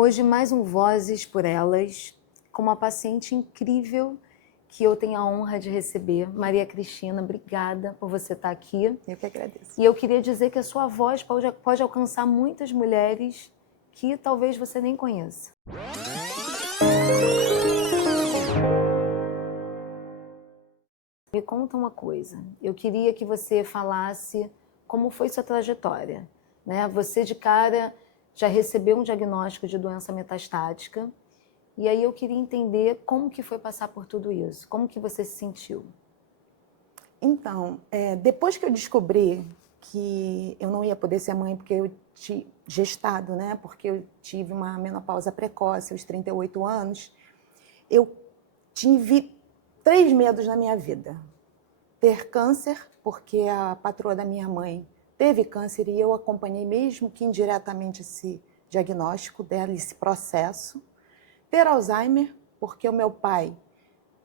Hoje mais um Vozes por Elas, com uma paciente incrível que eu tenho a honra de receber. Maria Cristina, obrigada por você estar aqui. Eu que agradeço. E eu queria dizer que a sua voz pode alcançar muitas mulheres que talvez você nem conheça. Me conta uma coisa, eu queria que você falasse como foi sua trajetória, né? Você de cara já recebeu um diagnóstico de doença metastática, e aí eu queria entender como que foi passar por tudo isso, como que você se sentiu? Então, depois que eu descobri que eu não ia poder ser mãe porque eu tinha gestado, né? Porque eu tive uma menopausa precoce aos 38 anos, eu tive 3 medos na minha vida. Ter câncer, porque a patroa da minha mãe teve câncer e eu acompanhei mesmo que indiretamente esse diagnóstico dela, esse processo. Ter Alzheimer, porque o meu pai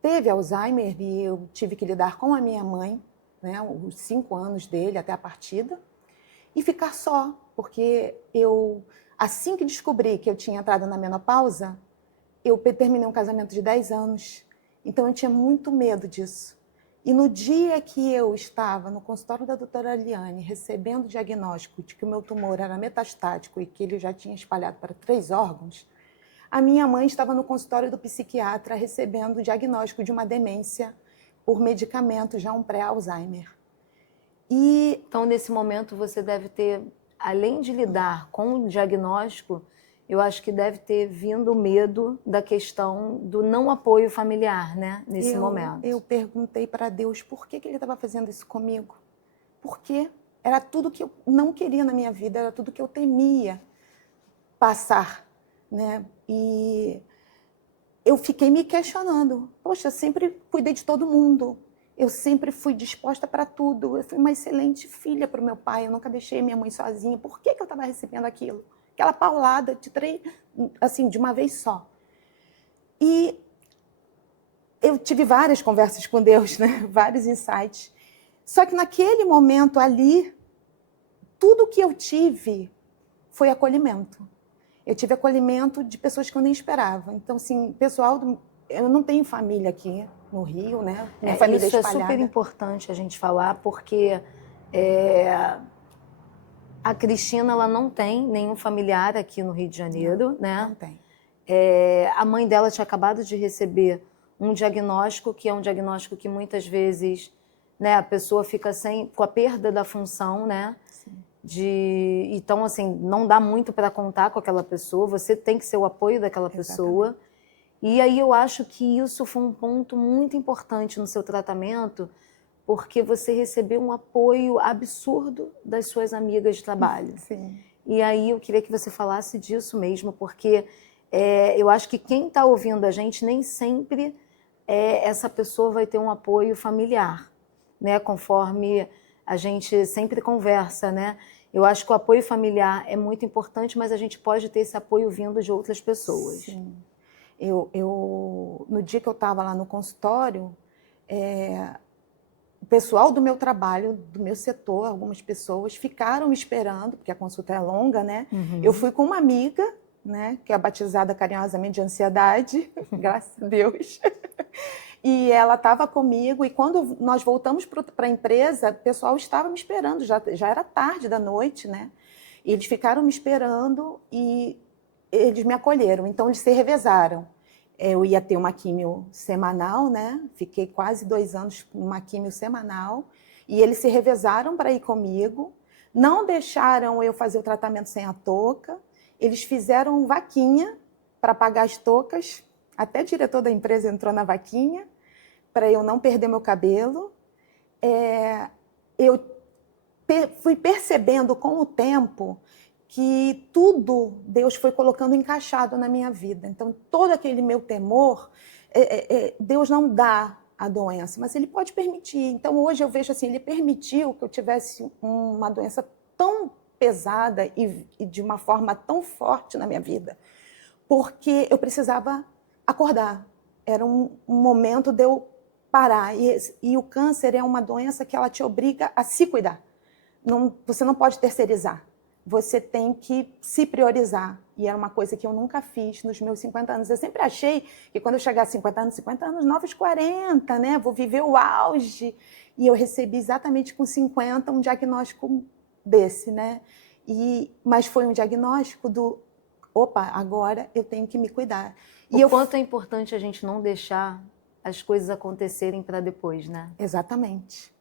teve Alzheimer e eu tive que lidar com a minha mãe, né, os 5 anos dele até a partida. E ficar só, porque eu, assim que descobri que eu tinha entrado na menopausa, eu terminei um casamento de 10 anos, então eu tinha muito medo disso. E no dia que eu estava no consultório da doutora Eliane, recebendo o diagnóstico de que o meu tumor era metastático e que ele já tinha espalhado para 3 órgãos, a minha mãe estava no consultório do psiquiatra recebendo o diagnóstico de uma demência por medicamento, já um pré-Alzheimer. Então, nesse momento, você deve ter, além de lidar com o diagnóstico, eu acho que deve ter vindo o medo da questão do não apoio familiar, né, nesse momento. Eu perguntei para Deus por que ele estava fazendo isso comigo. Por quê? Era tudo que eu não queria na minha vida, era tudo que eu temia passar, né? E eu fiquei me questionando. Poxa, eu sempre cuidei de todo mundo. Eu sempre fui disposta para tudo. Eu fui uma excelente filha para o meu pai. Eu nunca deixei minha mãe sozinha. Por que eu estava recebendo aquilo? Aquela paulada de 3, assim, de uma vez só. E eu tive várias conversas com Deus, né? Vários insights. Só que naquele momento ali, tudo que eu tive foi acolhimento. Eu tive acolhimento de pessoas que eu nem esperava. Então, assim, pessoal, eu não tenho família aqui no Rio, né? Minha família isso espalhada. É super importante a gente falar, porque a Cristina, ela não tem nenhum familiar aqui no Rio de Janeiro, não, né? Não tem. A mãe dela tinha acabado de receber um diagnóstico, que é um diagnóstico que muitas vezes, né, a pessoa fica com a perda da função, né? Então, assim, não dá muito para contar com aquela pessoa, você tem que ser o apoio daquela pessoa. E aí eu acho que isso foi um ponto muito importante no seu tratamento, porque você recebeu um apoio absurdo das suas amigas de trabalho. Sim. E aí eu queria que você falasse disso mesmo, porque eu acho que quem está ouvindo a gente nem sempre essa pessoa vai ter um apoio familiar, né? Conforme a gente sempre conversa, né? Eu acho que o apoio familiar é muito importante, mas a gente pode ter esse apoio vindo de outras pessoas. Sim. No dia que eu estava lá no consultório, o pessoal do meu trabalho, do meu setor, algumas pessoas ficaram me esperando, porque a consulta é longa, né? Uhum. Eu fui com uma amiga, né, que é batizada carinhosamente de ansiedade, graças a Deus. E ela estava comigo, e quando nós voltamos para a empresa, o pessoal estava me esperando, já era tarde da noite, né? E eles ficaram me esperando e eles me acolheram, então eles se revezaram. Eu ia ter uma químio semanal, né? Fiquei quase 2 anos com uma químio semanal, e eles se revezaram para ir comigo, não deixaram eu fazer o tratamento sem a touca, eles fizeram vaquinha para pagar as toucas, até o diretor da empresa entrou na vaquinha, para eu não perder meu cabelo. Eu fui percebendo com o tempo que tudo Deus foi colocando encaixado na minha vida. Então, todo aquele meu temor, Deus não dá a doença, mas Ele pode permitir. Então, hoje eu vejo assim, Ele permitiu que eu tivesse uma doença tão pesada e de uma forma tão forte na minha vida, porque eu precisava acordar. Era um momento de eu parar. E o câncer é uma doença que ela te obriga a se cuidar. Você não pode terceirizar. Você tem que se priorizar. E era uma coisa que eu nunca fiz nos meus 50 anos. Eu sempre achei que quando eu chegar a 50 anos, novos 40, né? Vou viver o auge. E eu recebi exatamente com 50 um diagnóstico desse, né? Mas foi um diagnóstico opa, agora eu tenho que me cuidar. O quanto é importante a gente não deixar as coisas acontecerem para depois, né? Exatamente.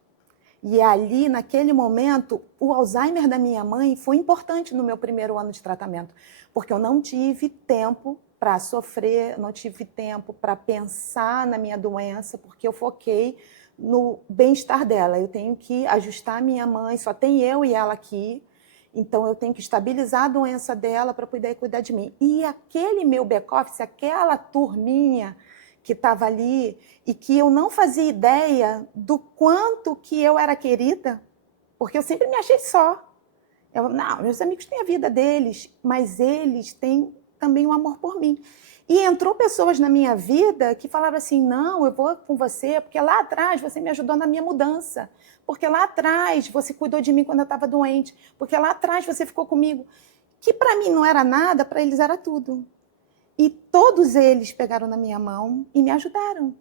E ali, naquele momento, o Alzheimer da minha mãe foi importante no meu primeiro ano de tratamento, porque eu não tive tempo para sofrer, não tive tempo para pensar na minha doença, porque eu foquei no bem-estar dela. Eu tenho que ajustar a minha mãe, só tem eu e ela aqui, então eu tenho que estabilizar a doença dela para poder cuidar de mim. E aquele meu back-office, aquela turminha que estava ali e que eu não fazia ideia do quanto que eu era querida, porque eu sempre me achei só. Não, meus amigos têm a vida deles, mas eles têm também um amor por mim. E entrou pessoas na minha vida que falaram assim, não, eu vou com você, porque lá atrás você me ajudou na minha mudança, porque lá atrás você cuidou de mim quando eu estava doente, porque lá atrás você ficou comigo. Que para mim não era nada, para eles era tudo. E todos eles pegaram na minha mão e me ajudaram.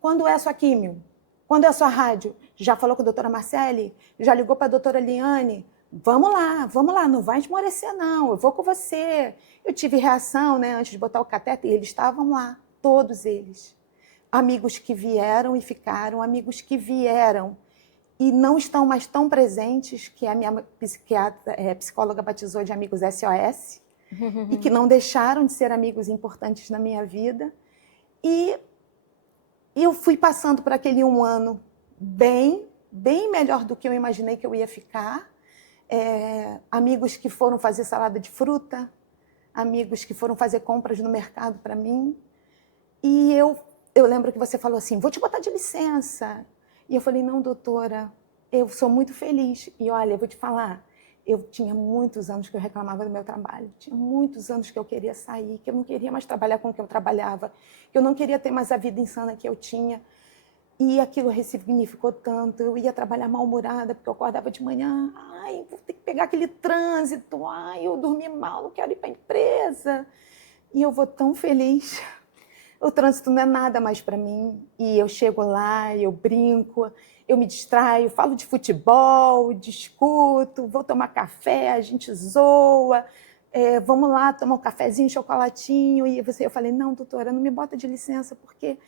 Quando é a sua químio? Quando é a sua rádio? Já falou com a doutora Marcele? Já ligou para a doutora Liane? Vamos lá, não vai esmorecer não, eu vou com você. Eu tive reação, né, antes de botar o catéter, e eles estavam lá, todos eles. Amigos que vieram e ficaram, amigos que vieram e não estão mais tão presentes, que a minha psicóloga batizou de amigos SOS, e que não deixaram de ser amigos importantes na minha vida. E eu fui passando por aquele um ano bem melhor do que eu imaginei que eu ia ficar. Amigos que foram fazer salada de fruta, amigos que foram fazer compras no mercado para mim. E eu lembro que você falou assim, vou te botar de licença. E eu falei, não, doutora, eu sou muito feliz. E olha, eu vou te falar, eu tinha muitos anos que eu reclamava do meu trabalho, tinha muitos anos que eu queria sair, que eu não queria mais trabalhar com o que eu trabalhava, que eu não queria ter mais a vida insana que eu tinha. E aquilo ressignificou tanto. Eu ia trabalhar mal-humorada, porque eu acordava de manhã, ai, vou ter que pegar aquele trânsito, ai, eu dormi mal, não quero ir para a empresa. E eu vou tão feliz. O trânsito não é nada mais para mim. E eu chego lá, eu brinco, eu me distraio, falo de futebol, discuto, vou tomar café, a gente zoa, vamos lá tomar um cafezinho, chocolatinho. E eu falei, não, doutora, não me bota de licença, porque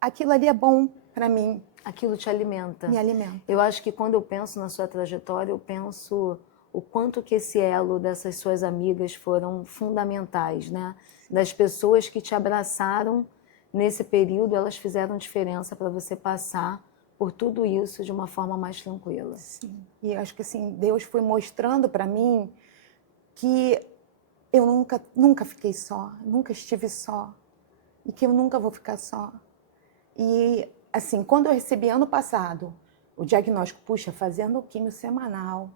aquilo ali é bom para mim. Aquilo te alimenta. Me alimenta. Eu acho que quando eu penso na sua trajetória, eu penso o quanto que esse elo dessas suas amigas foram fundamentais, né? Das pessoas que te abraçaram nesse período, elas fizeram diferença para você passar por tudo isso de uma forma mais tranquila. Sim. E eu acho que assim, Deus foi mostrando para mim que eu nunca fiquei só, nunca estive só e que eu nunca vou ficar só. E assim, quando eu recebi ano passado o diagnóstico, puxa, fazendo químio semanal,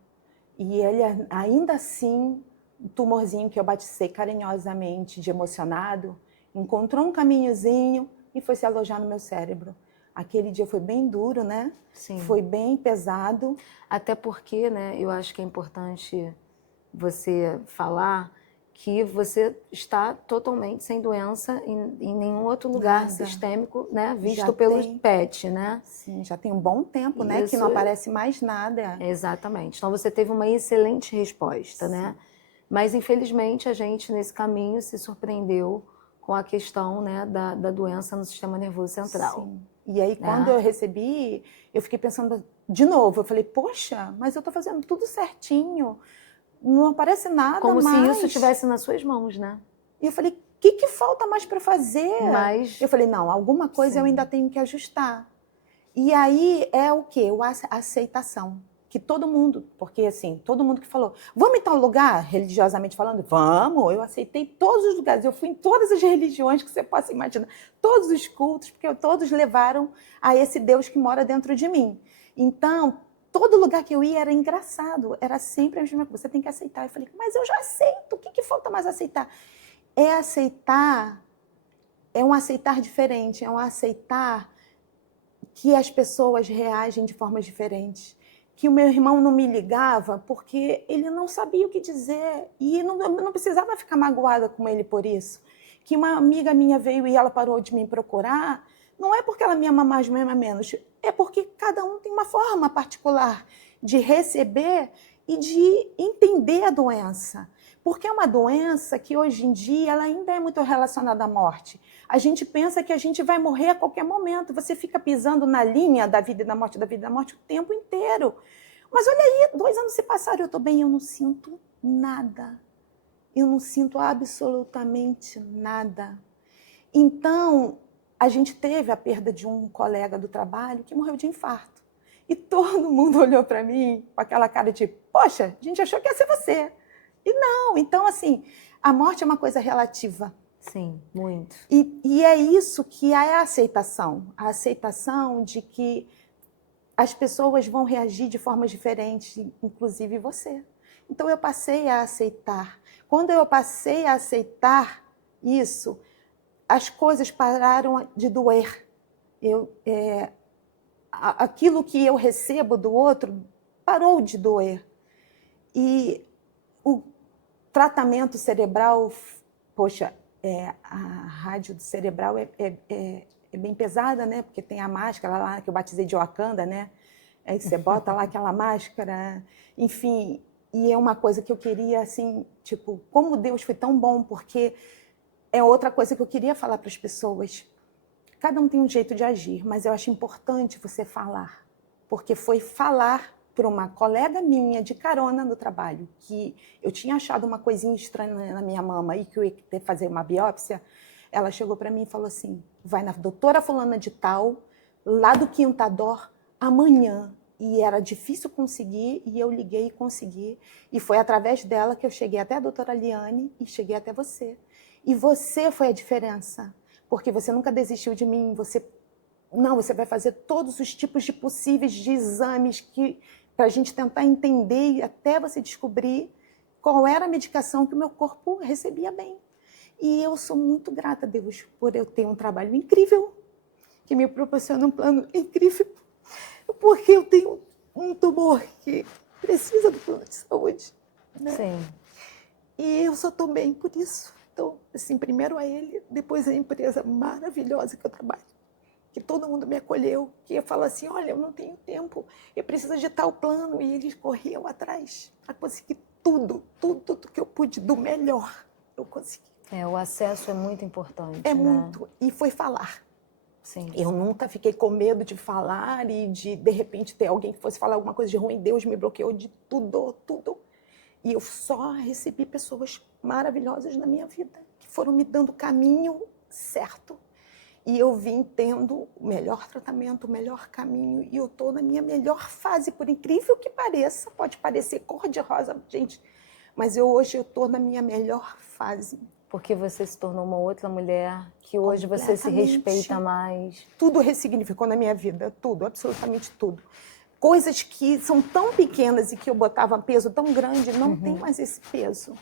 e ele ainda assim, um tumorzinho que eu batizei carinhosamente de emocionado, encontrou um caminhozinho e foi se alojar no meu cérebro. Aquele dia foi bem duro, né? Sim. Foi bem pesado. Até porque, né, eu acho que é importante você falar que você está totalmente sem doença em nenhum outro lugar sistêmico, né, visto pelo PET, né? Sim, já tem um bom tempo, né, que não aparece mais nada. Exatamente. Então você teve uma excelente resposta, Sim. né? Mas infelizmente a gente nesse caminho se surpreendeu com a questão, né, da doença no sistema nervoso central. Sim. E aí quando eu recebi, eu fiquei pensando de novo, eu falei, poxa, mas eu estou fazendo tudo certinho. Não aparece nada como mais. Como se isso estivesse nas suas mãos, né? E eu falei, o que falta mais para fazer? Mas... Eu falei, não, alguma coisa eu ainda tenho que ajustar. E aí é o quê? A aceitação. Que todo mundo, porque assim, todo mundo que falou, vamos em tal lugar, religiosamente falando? Vamos, eu aceitei todos os lugares, eu fui em todas as religiões que você possa imaginar, todos os cultos, porque todos levaram a esse Deus que mora dentro de mim. Então, todo lugar que eu ia era engraçado, era sempre a mesma coisa, você tem que aceitar. Eu falei, mas eu já aceito, o que falta mais aceitar? É aceitar, é um aceitar diferente, é um aceitar que as pessoas reagem de formas diferentes, que o meu irmão não me ligava porque ele não sabia o que dizer e não precisava ficar magoada com ele por isso. Que uma amiga minha veio e ela parou de me procurar, não é porque ela me ama mais, me ama menos, é porque cada um tem uma forma particular de receber e de entender a doença. Porque é uma doença que hoje em dia ela ainda é muito relacionada à morte. A gente pensa que a gente vai morrer a qualquer momento. Você fica pisando na linha da vida e da morte o tempo inteiro. Mas olha aí, 2 anos se passaram e eu estou bem, eu não sinto nada. Eu não sinto absolutamente nada. Então, a gente teve a perda de um colega do trabalho que morreu de infarto. E todo mundo olhou para mim com aquela cara de, poxa, a gente achou que ia ser você. E não, então assim, a morte é uma coisa relativa. Sim, muito. E é isso que é a aceitação de que as pessoas vão reagir de formas diferentes, inclusive você. Então eu passei a aceitar. Quando eu passei a aceitar isso, as coisas pararam de doer. Aquilo que eu recebo do outro parou de doer. E o tratamento cerebral, poxa, a rádio cerebral é bem pesada, né? Porque tem a máscara lá que eu batizei de Wakanda, né? Aí você bota lá aquela máscara, enfim. E é uma coisa que eu queria, assim, tipo, como Deus foi tão bom, porque é outra coisa que eu queria falar para as pessoas. Cada um tem um jeito de agir, mas eu acho importante você falar, porque foi falar para uma colega minha de carona no trabalho, que eu tinha achado uma coisinha estranha na minha mama e que eu ia ter que fazer uma biópsia. Ela chegou para mim e falou assim, vai na doutora fulana de tal, lá do Quintador, amanhã. E era difícil conseguir, e eu liguei e consegui. E foi através dela que eu cheguei até a doutora Liane e cheguei até você. E você foi a diferença, porque você nunca desistiu de mim, você vai fazer todos os tipos de possíveis de exames para a gente tentar entender e até você descobrir qual era a medicação que o meu corpo recebia bem. E eu sou muito grata a Deus por eu ter um trabalho incrível, que me proporciona um plano incrível, porque eu tenho um tumor que precisa do plano de saúde. Né? Sim. E eu só estou bem por isso. Então, assim, primeiro a ele, depois a empresa maravilhosa que eu trabalho, que todo mundo me acolheu, que eu falo assim, olha, eu não tenho tempo, eu preciso de tal plano, e eles corriam atrás para conseguir tudo que eu pude, do melhor, eu consegui. O acesso é muito importante, É né? muito, e foi falar. Sim. Eu nunca fiquei com medo de falar e de repente, ter alguém que fosse falar alguma coisa de ruim, Deus me bloqueou de tudo. E eu só recebi pessoas maravilhosas na minha vida, que foram me dando o caminho certo. E eu vim tendo o melhor tratamento, o melhor caminho, e eu estou na minha melhor fase, por incrível que pareça, pode parecer cor-de-rosa, gente, mas hoje eu estou na minha melhor fase. Porque você se tornou uma outra mulher, que hoje você se respeita mais. Tudo ressignificou na minha vida, tudo, absolutamente tudo. Coisas que são tão pequenas e que eu botava peso tão grande, não tem mais esse peso.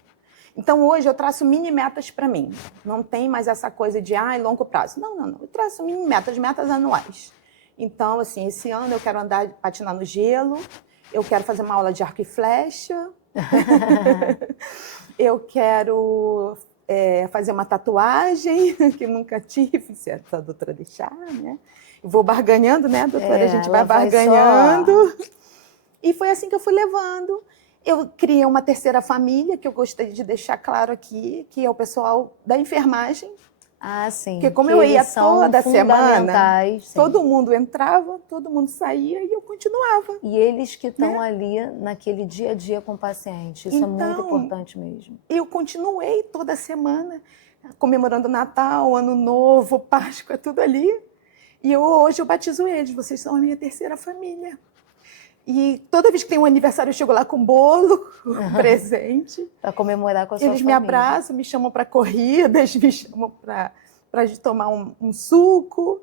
Então, hoje, eu traço mini metas para mim. Não tem mais essa coisa de longo prazo. Não. Eu traço mini metas anuais. Então, assim, esse ano eu quero patinar no gelo, eu quero fazer uma aula de arco e flecha, eu quero fazer uma tatuagem, que nunca tive, se a doutora deixar, né? Vou barganhando, né, doutora? A gente vai barganhando. E foi assim que eu fui levando. Eu criei uma terceira família, que eu gostaria de deixar claro aqui, que é o pessoal da enfermagem. Ah, sim. Porque como eu ia toda semana, todo mundo entrava, todo mundo saía e eu continuava. E eles que estão ali naquele dia a dia com o paciente. Isso então, é muito importante mesmo. Eu continuei toda semana, comemorando Natal, Ano Novo, Páscoa, tudo ali. E hoje eu batizo eles, vocês são a minha terceira família. E toda vez que tem um aniversário, eu chego lá com bolo, presente. Para comemorar com a sua família. Eles me abraçam, me chamam para corridas, me chamam para tomar um suco.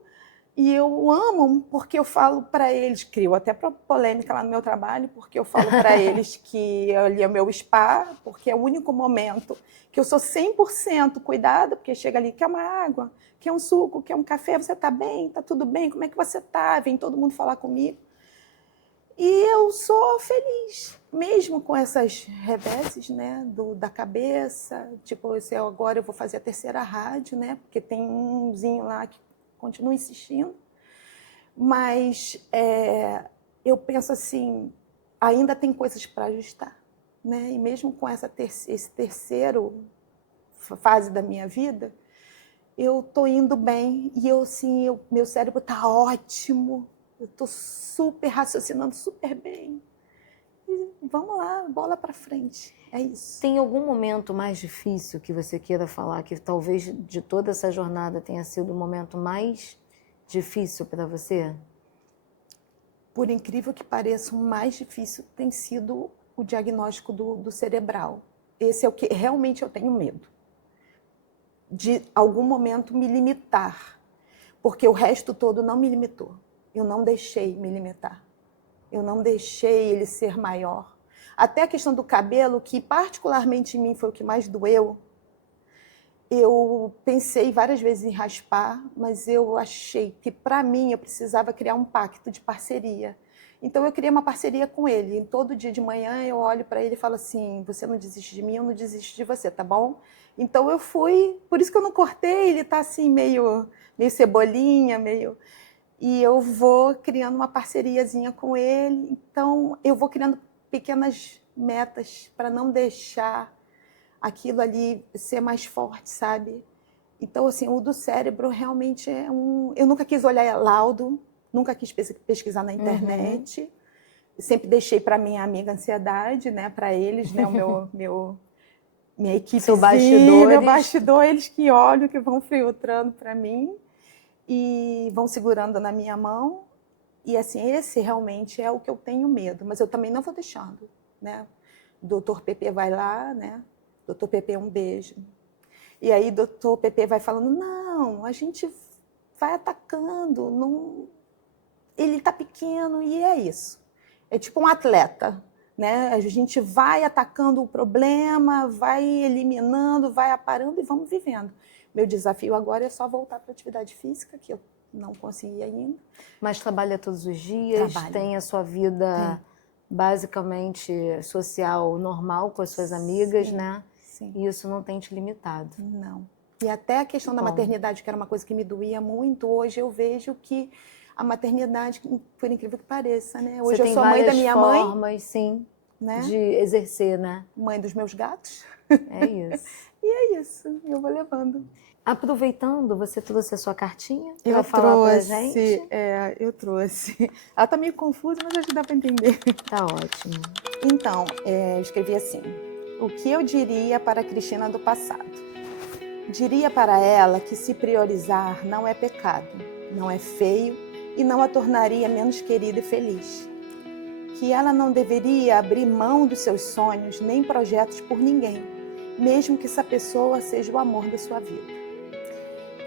E eu amo, porque eu falo para eles, crio até polêmica lá no meu trabalho, porque eu falo para eles que ali é o meu spa, porque é o único momento que eu sou 100% cuidada, porque chega ali, quer uma água, quer um suco, quer um café, você está bem, está tudo bem, como é que você está? Vem todo mundo falar comigo. E eu sou feliz, mesmo com essas reveses, né, da cabeça. Tipo, agora eu vou fazer a terceira rádio, né, porque tem umzinho lá que continua insistindo. Mas eu penso assim, ainda tem coisas para ajustar, né? E mesmo com esse terceiro fase da minha vida, eu tô indo bem e meu cérebro tá ótimo, eu tô super raciocinando super bem. E vamos lá, bola para frente, é isso. Tem algum momento mais difícil que você queira falar, que talvez de toda essa jornada tenha sido o momento mais difícil para você? Por incrível que pareça, o mais difícil tem sido o diagnóstico do cerebral. Esse é o que realmente eu tenho medo. De algum momento me limitar, porque o resto todo não me limitou. Eu não deixei me limitar. Eu não deixei ele ser maior. Até a questão do cabelo, que particularmente em mim foi o que mais doeu, eu pensei várias vezes em raspar, mas eu achei que, para mim, eu precisava criar um pacto de parceria. Então, eu criei uma parceria com ele. E todo dia de manhã, eu olho para ele e falo assim, você não desiste de mim, eu não desisto de você, tá bom? Então, eu fui... Por isso que eu não cortei, ele tá assim, meio cebolinha, meio... E eu vou criando uma parceriazinha com ele. Então, eu vou criando pequenas metas para não deixar aquilo ali ser mais forte, sabe? Então, assim, o do cérebro realmente é um... Eu nunca quis olhar laudo, nunca quis pesquisar na internet. Sempre deixei para minha amiga ansiedade, né? Para eles, né? Minha equipezinha, meu bastidor, eles que olham, que vão filtrando para mim e vão segurando na minha mão. E, assim, esse realmente é o que eu tenho medo, mas eu também não vou deixando, né? O doutor Pepe vai lá, né? Doutor Pepe, um beijo. E aí, doutor Pepe vai falando, não, a gente vai atacando, não... ele está pequeno e é isso. É tipo um atleta, né? A gente vai atacando o problema, vai eliminando, vai aparando e vamos vivendo. Meu desafio agora é só voltar para a atividade física, que eu não consegui ainda. Mas trabalha todos os dias, tem a sua vida basicamente social, normal com as suas amigas, né? Sim. E isso não tem te limitado. Não. E até a questão da maternidade, que era uma coisa que me doía muito, hoje eu vejo que a maternidade, por incrível que pareça, né? Hoje eu sou mãe da minha mãe. Formas, sim, né? De exercer, né? Mãe dos meus gatos. É isso. E é isso, eu vou levando. Aproveitando, você trouxe a sua cartinha para falar pra gente? Eu trouxe. Ela está meio confusa, mas acho que dá para entender. Tá ótimo. Então, eu escrevi assim: o que eu diria para a Cristina do passado? Diria para ela que se priorizar não é pecado, não é feio e não a tornaria menos querida e feliz. Que ela não deveria abrir mão dos seus sonhos nem projetos por ninguém, mesmo que essa pessoa seja o amor da sua vida.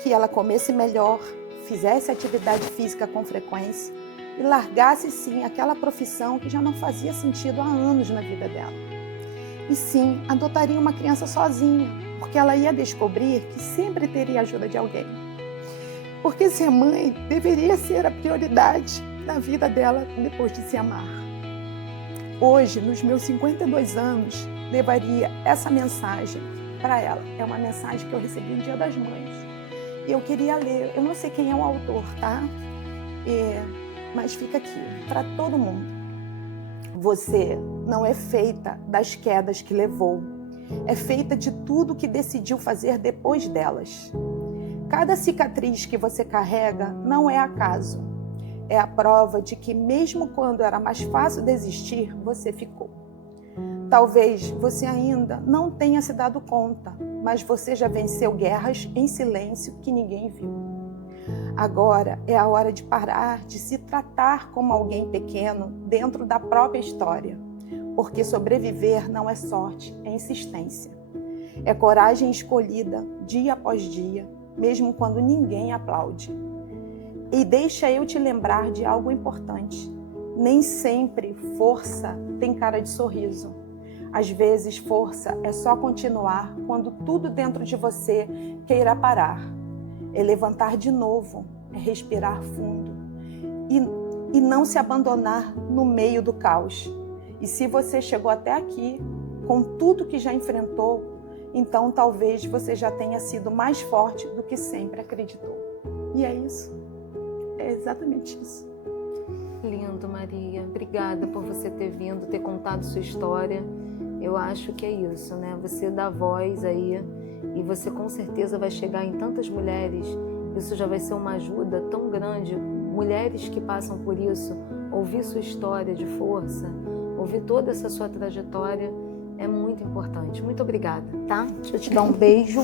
Que ela comesse melhor, fizesse atividade física com frequência e largasse, sim, aquela profissão que já não fazia sentido há anos na vida dela. E, sim, adotaria uma criança sozinha, porque ela ia descobrir que sempre teria a ajuda de alguém. Porque ser mãe deveria ser a prioridade na vida dela depois de se amar. Hoje, nos meus 52 anos, levaria essa mensagem para ela. É uma mensagem que eu recebi no Dia das Mães. E eu queria ler, eu não sei quem é o autor, tá? Mas fica aqui, para todo mundo. Você não é feita das quedas que levou, é feita de tudo que decidiu fazer depois delas. Cada cicatriz que você carrega não é acaso, é a prova de que mesmo quando era mais fácil desistir, você ficou. Talvez você ainda não tenha se dado conta, mas você já venceu guerras em silêncio que ninguém viu. Agora é a hora de parar de se tratar como alguém pequeno dentro da própria história, porque sobreviver não é sorte, é insistência. É coragem escolhida dia após dia, mesmo quando ninguém aplaude. E deixa eu te lembrar de algo importante. Nem sempre força tem cara de sorriso. Às vezes, força é só continuar quando tudo dentro de você queira parar. É levantar de novo, é respirar fundo. E e não se abandonar no meio do caos. E se você chegou até aqui, com tudo que já enfrentou, então talvez você já tenha sido mais forte do que sempre acreditou. E é isso. É exatamente isso. Lindo, Maria. Obrigada por você ter vindo, ter contado sua história. Eu acho que é isso, né? Você dá voz aí e você com certeza vai chegar em tantas mulheres. Isso já vai ser uma ajuda tão grande. Mulheres que passam por isso, ouvir sua história de força, ouvir toda essa sua trajetória é muito importante. Muito obrigada, tá? Deixa eu te dar um beijo.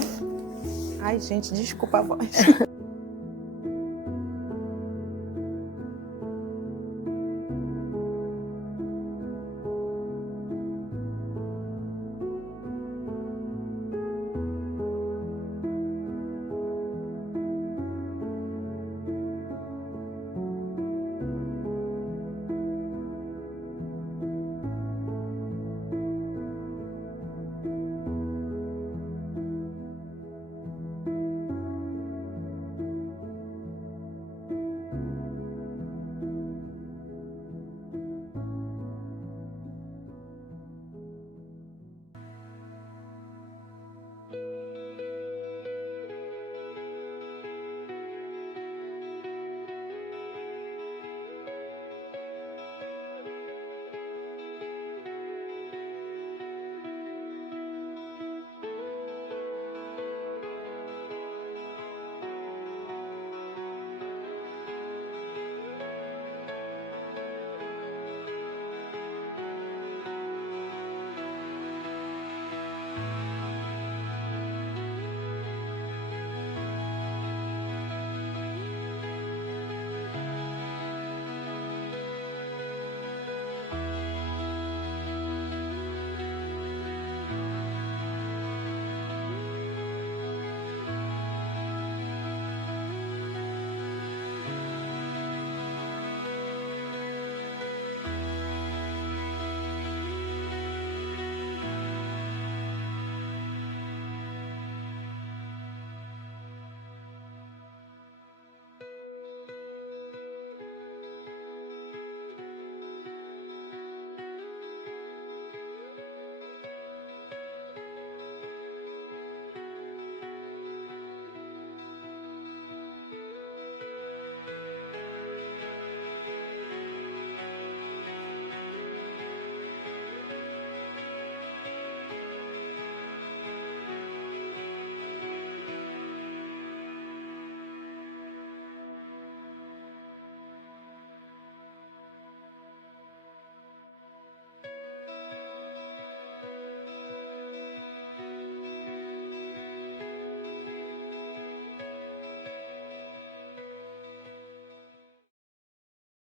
Ai, gente, desculpa a voz.